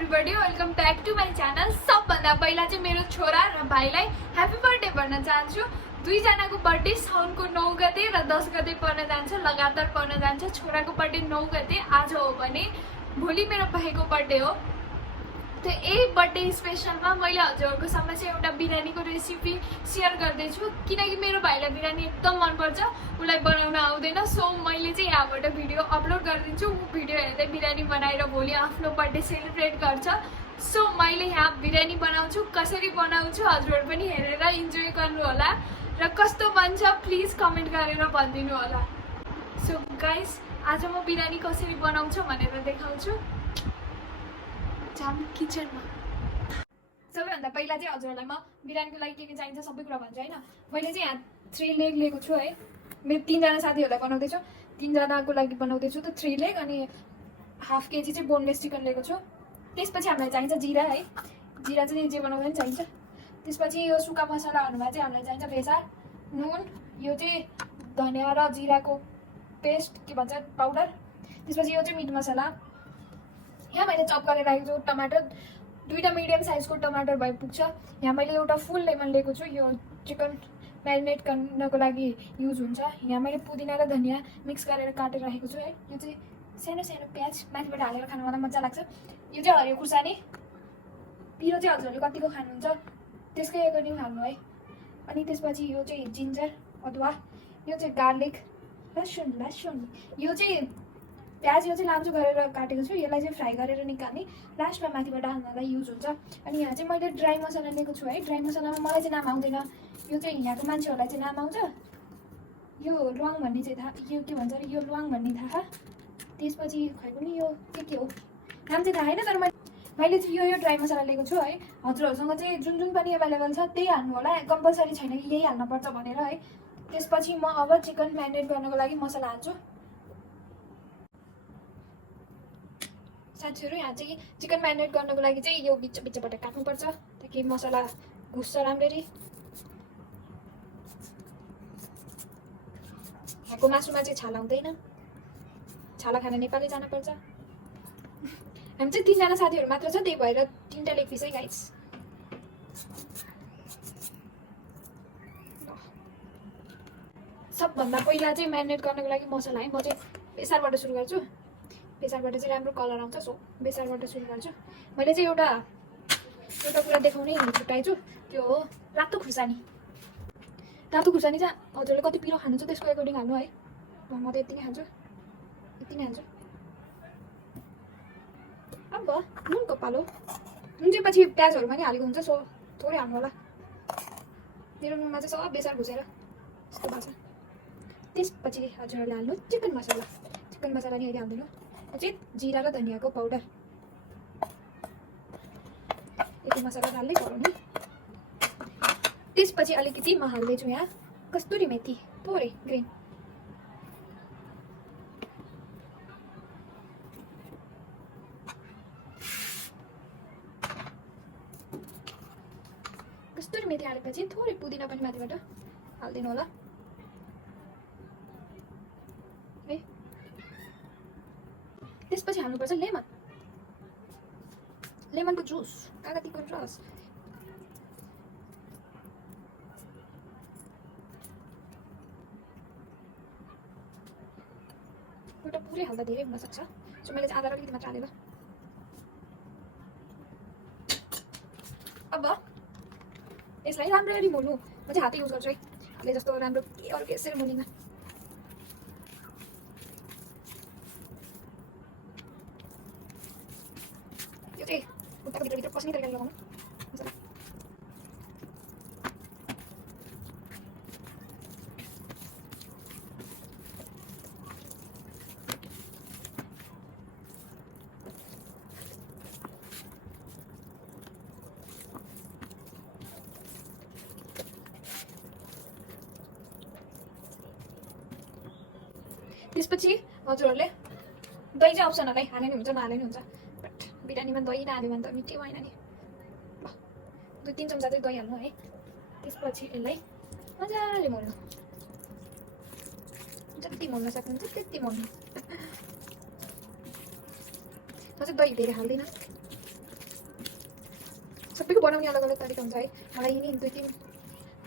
Everybody welcome back to my channel. सबभन्दा पहिला चाहिँ मेरो छोरा र भाइलाई ह्याप्पी बर्थडे भन्न चाहन्छु। दुईजनाको बर्थडे साउनको 9 गते र 10 गते पर्न जान्छ, लगातार पर्न जान्छ। छोराको बर्थडे 9 गते आज हो भने भोलि मेरो भाइको बर्थडे हो। त्यो यही बर्थडे स्पेसलमा मैले हजुरहरूको सामु चाहिँ एउटा बिरयानीको रेसिपी सेयर गर्दैछु, किनकि मेरो भाइलाई बिरयानी एकदम मनपर्छ, उसलाई बनाउन आउँदैन। सो मैले चाहिँ यहाँबाट भिडियो अपलोड गरिदिन्छु। ऊ भिडियो हेर्दै बिरयानी बनाएर भोलि आफ्नो बर्थडे सेलिब्रेट गर्छ। सो मैले यहाँ बिरयानी बनाउँछु, कसरी बनाउँछु हजुरहरू पनि हेरेर इन्जोय गर्नु होला र कस्तो बन्छ प्लिज कमेन्ट गरेर भनिदिनु होला। सो गाइस, आज म बिरयानी कसरी बनाउँछु भनेर देखाउँछु। किचनमा सबैभन्दा पहिला चाहिँ हजुरहरूलाई म बिरयानीको लागि के चाहिन्छ सबै कुरा भन्छु हैन। मैले चाहिँ यहाँ 3 लेग लिएको छु है। मेरो 3 जना साथीहरूलाई बनाउँदैछु, 3 जनाको लागि बनाउँदैछु त 3 लेग, अनि हाफ केजी चाहिँ बोनलेस चिकन लिएको छु। त्यसपछि हामीलाई चाहिन्छ जिरा है, जिरा चाहिँ जे बनाउँदा पनि चाहिन्छ। त्यसपछि यो सुक्खा मसलाहरूमा चाहिँ हामीलाई चाहिन्छ बेसार, नुन, यो चाहिँ धनिया र जिराको पेस्ट के भन्छ पाउडर। त्यसपछि यो चाहिँ मिट मसला। यहाँ मैले चप गरेर राखेको छु टमाटर, 2टा मिडियम साइजको टमाटर भए पुग्छ। यहाँ मैले एउटा फुल लेमन लिएको छु, यो चिकन म्यारिनेट गर्नको लागि युज हुन्छ। यहाँ मैले पुदिना र धनिया मिक्स गरेर काटेर राखेको छु है। यो चाहिँ सानो सानो प्याज माथिबाट हालेर खानु मलाई मजा लाग्छ। यो चाहिँ हरियो खुर्सानी, पिरो चाहिँ हजुरहरूले कतिको खानुहुन्छ त्यसकै एकोर्डिङ हाल्नु है। अनि त्यसपछि यो चाहिँ जिन्जर अदुवा, यो चाहिँ गार्लिक, लसुन, यो चाहिँ प्याज, यो चाहिँ लाम्चो गरेर काटेको छु। यसलाई चाहिँ फ्राई गरेर निकाल्ने, लास्टमा माथिबाट हाल्नलाई युज हुन्छ। अनि यहाँ चाहिँ मैले ड्राई मसला लिएको छु है। ड्राई मसलामा मलाई चाहिँ नाम आउँदैन, यो चाहिँ यहाँको मान्छेहरूलाई चाहिँ नाम आउँछ। यो ल्वाङ भन्ने चाहिँ थाहा, यो के भन्छ अरे, यो ल्वाङ भन्ने थाहा। त्यसपछि खै पनि यो के हो नाम चाहिँ थाहा होइन, तर मैले चाहिँ यो ड्राई मसला लिएको छु है। हजुरहरूसँग चाहिँ जुन जुन पनि एभाइलेबल छ त्यही हाल्नु होला, कम्पलसरी छैन कि यही हाल्नुपर्छ भनेर है। त्यसपछि म अब चिकन म्यारिनेट गर्नको लागि मसला हाल्छु। साथीहरू, यहाँ चाहिँ चिकन म्यारिनेट गर्नको लागि चाहिँ यो बिचबाट काट्नुपर्छ ताकि मसला घुस्छ राम्ररी। यहाँको मासुमा चाहिँ छाला हुँदैन, छाला खान नेपालै जानुपर्छ। हामी चाहिँ 3 जना साथीहरू मात्र छ, त्यही भएर 3टा लेग पिस है गाइस। सबभन्दा पहिला चाहिँ म्यारिनेट गर्नको लागि मसला है, म चाहिँ बेसारबाट सुरु गर्छु। बेसारबाट चाहिँ राम्रो कलर आउँछ, सो बेसारबाट सुरु गर्छु। मैले चाहिँ एउटा कुरा देखाउनै छुट्याएछु, त्यो हो रातो खुर्सानी। रातो खुर्सानी चाहिँ हजुरले कति पिरो खानुहुन्छ त्यसको एकोर्डिङ हाल्नु है। म त यति नै खान्छु, यति नै हाल्छु। अब नुनको पालो, नुन चाहिँ पछि प्याजहरू पनि हालेको हुन्छ, सो थोरै हाल्नु होला। मेरो नुनमा चाहिँ सब बेसार घुसेर यस्तो भएको छ। त्यसपछि हजुरहरूले हाल्नु चिकन मसला। चिकन मसला नि अहिले हाल्दिनु, चाहिँ जिरा र धनियाको पाउडर। यति मसला हाल्दै पराउनु। त्यसपछि अलिकति म हाल्दैछु यहाँ कस्तुरी मेथी, थोरै ग्रिन। कस्तुरी मेथी हालेपछि थोरै पुदिना पनि माथिबाट हालिदिनु होला है। त्यसपछि हाल्नुपर्छ लेमन, लेमनको जुस, कागतीको रस। एउटा पुरै हाल्दा धेरै हुनसक्छ, सो मैले चाहिँ आधा अलिकति मात्र हालेर। अब यसलाई राम्ररी मोल्नु, म चाहिँ हातै युज गर्छु है, हातले जस्तो राम्रो अरू यसरी मोल्दिनँ। यो चाहिँ खुट्टाको भित्र पस्ने तरिकाले लगाउनु मसला। त्यसपछि हजुरहरूले दही चाहिँ अप्सनल है, हाले नि हुन्छ नहाले नि हुन्छ, बट बिरयानीमा दही नहाल्यो भने त मिठै भएन नि। 2-3 चम्चा चाहिँ दही हाल्नु है। त्यसपछि यसलाई मजाले मोल्नु, जति मोल्न सक्नुहुन्छ त्यति मोल्नु। म चाहिँ दही धेरै हाल्दिनँ, सबैको बनाउने अलग अलग तरिका हुन्छ है। मलाई नि दुई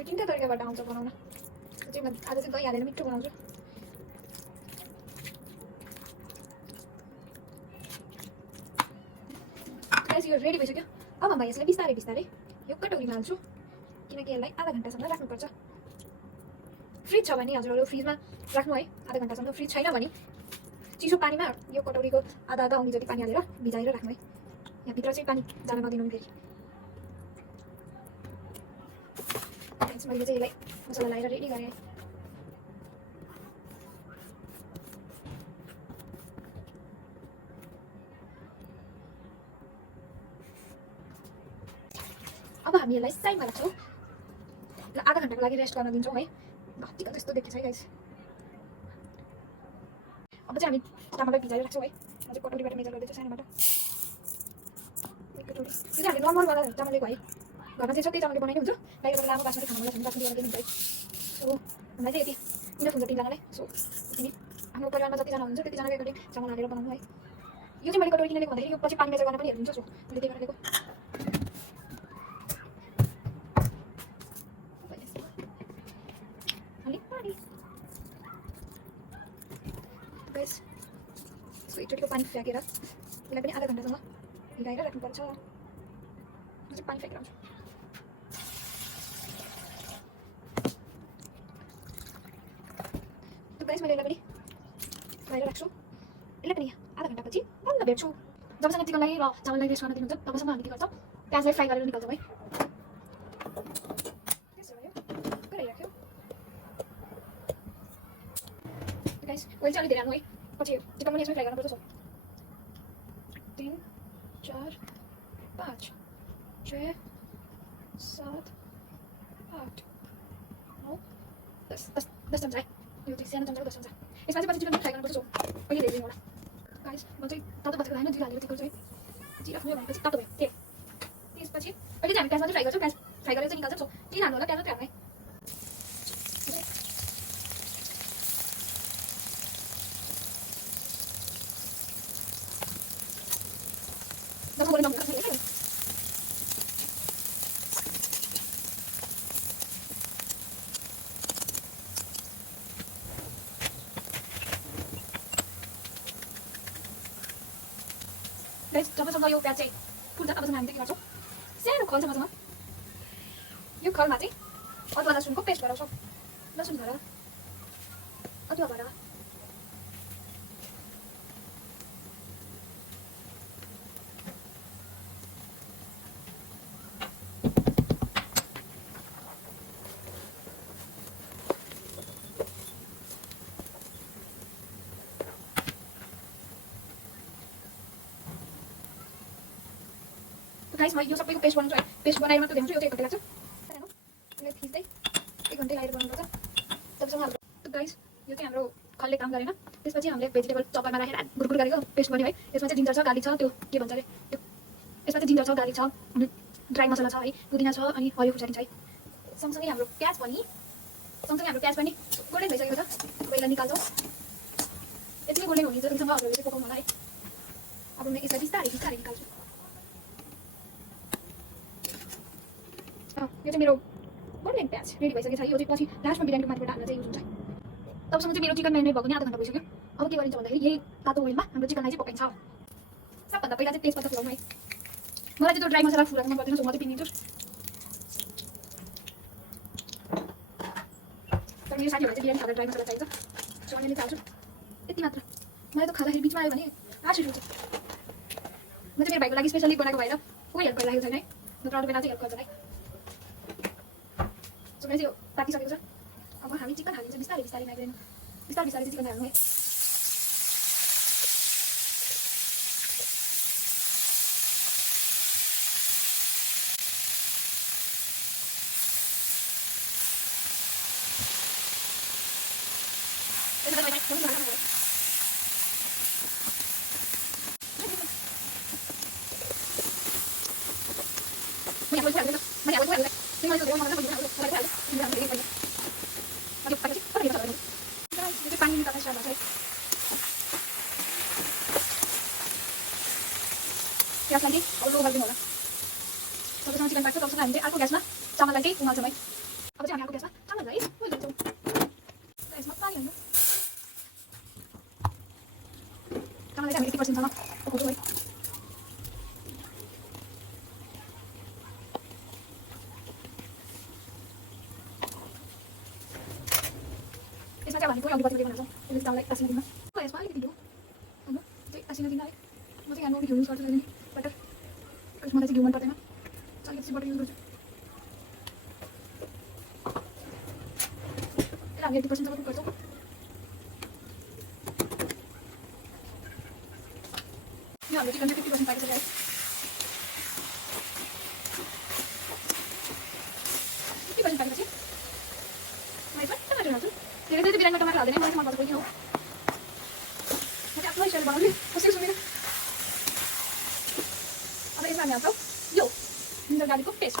तीनटा तरिकाबाट आउँछ बनाउन। चाहिँ म आज चाहिँ दही हालेर मिठो बनाउँछु। गाइस यो रेडी भइसक्यो। अब म यसलाई बिस्तारै बिस्तारै यो कटौरीमा हाल्छु किनकि यसलाई आधा घण्टासम्म राख्नुपर्छ। फ्रिज छ भने हजुरहरू फ्रिजमा राख्नु है आधा घण्टासम्म। फ्रिज छैन भने चिसो पानीमा यो कटौरीको आधा औँली जति पानी हालेर भिजाएर राख्नु है। यहाँ भित्र चाहिँ पानी जान नदिनु नि फेरि। मैले चाहिँ यसलाई मसला लगाएर रेडी गरेँ। अब हामी यसलाई साइडमा राख्छौँ। आधा घण्टाको लागि रेस्ट गर्न दिन्छौँ है। चिकन त्यस्तो देखिन्छ है गाइस। अब चाहिँ हामी चामललाई भिजाएर राख्छौँ है। म चाहिँ कटोरीबाट मेजर गर्दैछु सानोबाट। कटोरी यो चाहिँ हामीले नर्मलवाला चामल लिएको है। घरमा चाहिँ सबै चामलले बनाइने हुन्छ। बाहिर लामो बासमती खानु होला भने बासमती बनाइदिनु हुन्छ है। सो हामीलाई चाहिँ यति इनफ हुन्छ तिनजनालाई। सो तिमी आफ्नो परिवारमा जतिजना हुनुहुन्छ त्यतिजनाको एकोर्डिङ चामल हालेर बनाउनु है। यो चाहिँ मैले कटोरी किन लिएको भन्दाखेरि यो पछि पानी मेजर गर्न पनि हेर्नुहुन्छ। सो मैले त्यही गरेर लिएको। गाइस सो एकचोटिको पानी फ्याँकेर यसलाई पनि आधा घण्टासम्म भिजाएर राख्नुपर्छ। म चाहिँ पानी फ्याँकेर आउँछु। गाइस मैले यसलाई पनि भिजाएर राख्छु। यसलाई पनि आधा घण्टापछि बल्ल भेट्छु। जबसम्म चिकनलाई र चामललाई रेस्ट गर्न दिनुहुन्छ तबसम्म हामी के गर्छौँ प्याजलाई फ्राई गरेर निकाल्छौँ है। गरिराख्यो गाइस ओइल चाहिँ अलिक धेरै हाल्नु है। पछि चिकन पनि यसमै फ्राई गर्नुपर्छ। 3 4 5 6 7 8 9 10 चम्चा है। यो चाहिँ सानो चम्चाको 10 चम्चा। यसमा चाहिँ पछि चिकन फ्राई गर्नुपर्छ। अहिले धेरै होला गाइस। म चाहिँ तातो बसेको होइन जिरा हालेर चाहिँ गर्छु है। जिरा फ्राई भनेपछि तातो भयो त्यसपछि अहिले चाहिँ हामी प्याज मात्रै फ्राई गर्छौँ। प्याज फ्राई गरेर चाहिँ निकाल्छौँ। किन हाल्नु होला प्याज मात्रै हाल्नु है। जब बोल्नु नहुन्छ नि गाइस। जबसम्म यो प्याज चाहिँ फुल्छ तबसम्म हामी के गर्छौँ सानो खलसम्मसम्म यो खलमा चाहिँ अदुवा लसुनको पेस्ट गराउँछौँ। लसुन भएर अदुवा भएर गाइस म यो सबैको पेस्ट बनाउँछु है। पेस्ट बनाएर मात्र देखाउँछु। यो चाहिँ 1 घण्टा लाग्छ। यसलाई थिच्दै 1 घण्टा लगाएर बनाउनुपर्छ। तबसम्म हाम्रो गाइस यो चाहिँ हाम्रो खलले काम गरेन। त्यसपछि हामीले भेजिटेबल चपरमा राखेर गुरगुर गरेको पेस्ट बन्यो है। यसमा चाहिँ जिन्जर छ, गार्लिक छ, त्यो के भन्छ अरे त्यो यसमा चाहिँ जिन्जर छ, गार्लिक छ, ड्राई मसला छ है, पुदिना छ अनि हरियो खुर्सानी छ है। सँगसँगै हाम्रो प्याज पनि गोल्डन भइसकेको छ। पहिला निकाल्छौँ। यति नै गोल्डन हुने जतिसम्म हजुरले चाहिँ पकाउनु होला है। अब म यसलाई बिस्तारै बिस्तारै निकाल्छु। यो चाहिँ मेरो गोल्डन प्याज रेडी भइसकेको छ। यो चाहिँ पछि लास्टमा बिरयानीको माथिबाट हाल्न चाहिँ युज हुन्छ। तबसम्म चाहिँ मेरो चिकन म्यारिनेट भएको नि आधा घण्टा भइसक्यो। अब के गरिन्छ भन्दाखेरि यही तातो ओइलमा हाम्रो चिकनलाई चाहिँ पकाइन्छ। सबभन्दा पहिला चाहिँ तेजपत्ता फुलाउनु है। मलाई चाहिँ त्यो ड्राई मसला फुलाउनु मन पर्दैन। सो म चाहिँ पिन्दिन्छु। तर मेरो साथीहरूलाई चाहिँ बिरयानी खाँदा ड्राई मसला चाहिन्छ। सो मैले चाल्छु यति मात्र। मलाई त खाँदाखेरि बिचमा आयो भने हाँस उठ्छ। म चाहिँ मेरो भाइको लागि स्पेसली बनाएको भएर कोही हेल्प गरिरहेको छैन है। नत्र अरू बेला चाहिँ हेल्प गर्छ है। सो मैले चाहिँ पाकिसकेको छ। अब हामी चिकन हालिन्छ बिस्तारै बिस्तारै माइग्रेन बिस्तारै बिस्तारै चिकन हाल्नु है। पानी निकाल्न स्टार्ट गर्छ है। प्याजलाई चाहिँ अब लो गरिदिनु होला। जबसम्म चिकन पाक्छ तबसम्म हामीले अर्को ग्यासमा चामललाई चाहिँ उमाल्छौँ है। अब चाहिँ हामी अर्को ग्यासमा चामललाई उमाल्छौँ। यसमा पानी हाल्नु। चामललाई चाहिँ हामी 80% सम्म पकाउँछौँ है। यसमा चाहिँ हामी कोही अघि बसेर बनाउँछौँ। त्यसले चामललाई तासिन दिनु। यसमा अलिकति घिउ हैन चाहिँ तासिन दिनु है। म चाहिँ यहाँ घिउ युज गर्छु जहिले बटर। मलाई चाहिँ घिउ मन पर्दैन। अलिकति बटर युज गर्छु। यसलाई हामी 80% सम्म कुक गर्छौँ। यो हाम्रो चिकन चाहिँ 50% पाकिसक्यो है। 50% पाकेपछि म यसमा टमाटर हाल्छु। धेरै चाहिँ बिरयानीमा टमाटर हाल्दैन, मलाई चाहिँ मन पर्छ किन हो। म चाहिँ आफ्नो स्टाइलले बनाउँछु, कसैको सुन्दिनँ। अब यसमा हामी हाल्छौँ यो जिन्जर गार्लिकको पेस्ट।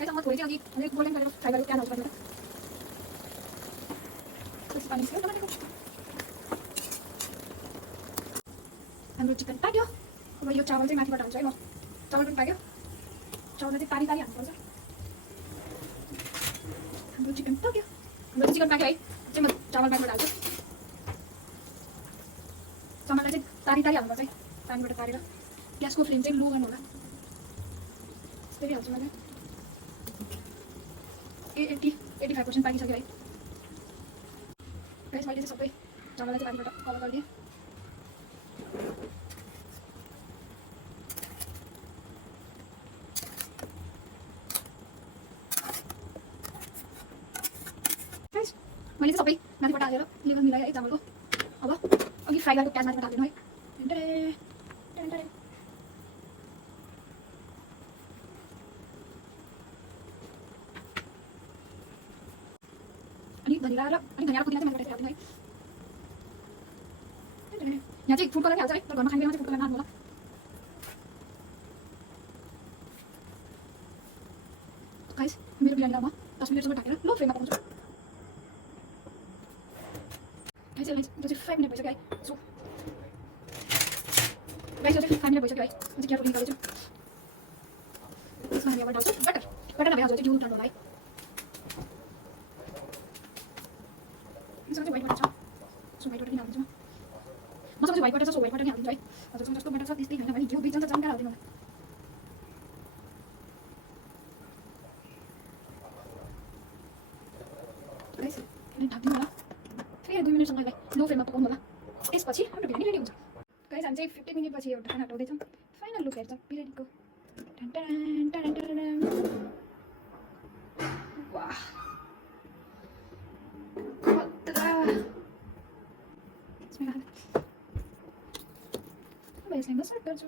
कैसा थोड़ी लगी हमने गोल्डन कलर फ्राई करके क्या नाम करना तो पानी से टमाटर को हाम्रो चिकन पाक्यो। अब यो चामल चाहिँ माथिबाट हाल्छु है म। चामल पनि पाक्यो। चामल चाहिँ तारी तारी हाल्नुपर्छ। हाम्रो चिकन पाक्यो। हाम्रो चिकन पाक्यो है। चाहिँ म चामल माथिबाट हाल्छु। चामललाई चाहिँ तारी तारी हाल्नुपर्छ है। पानीबाट तारेर ग्यासको फ्लेम चाहिँ लो गर्नु होला। त्यसरी हाल्छु मैले। 85% पाकिसक्यो है। गाइस मैले चाहिँ सबै चामललाई चाहिँ पानीबाट कभर गरिदिएँ। गाइस मैले चाहिँ सबै माथिबाट हालेर लेभल मिलाएँ है चामलको। अब अघि फ्राई गरेको प्याज माथिबाट हालिदिनु है। धनिया र अनि धनिया पुदिना चाहिँ मैले हाल्दिनु है। यहाँ चाहिँ फुड कलर हाल्छ है, तर घरमा खाने बेलामा चाहिँ फुड कलर नहाल्नु होला। गाइस मेरो बिरयानीलाई म 10 मिनेटसम्म ढाकेर लो फ्लेममा पकाउँछु। गाइस यो चाहिँ 5 मिनेट भइसक्यो है। सो गाइस यो चाहिँ 5 मिनेट भइसक्यो है। म चाहिँ केयरफुली निकाल्छु। यसमा हामी अब हाल्छौँ बटर। बटर नभए हजुर चाहिँ घिउ उठाउनु होला है। इसमें व्हाइट बटर छ। सो व्हाइट बटर नि हाल्दिन्छु म। मसँग चाहिँ व्हाइट बटर छ, सो व्हाइट बटर नि हाल्दिन्छु है। हजुरसँग जस्तो बटर छ त्यस्तै हैन भने घिउ बिचमा चम्का हाल्दिनु होला। गाइस यसलाई ढाक्दिनु होला। फेरि 2 मिनेटसम्म यसलाई लो फ्लेममा पकाउनु होला। त्यसपछि हाम्रो बिरयानी रेडी हुन्छ। गाइस हामी चाहिँ 15 मिनेट पछि यो ढक्कन हटाउँदै छौँ। फाइनल लुक हेर्छौँ बिरयानीको। टन टन टन टन। वाह Bismillah. अब यसलाई म सर्भ गर्छु।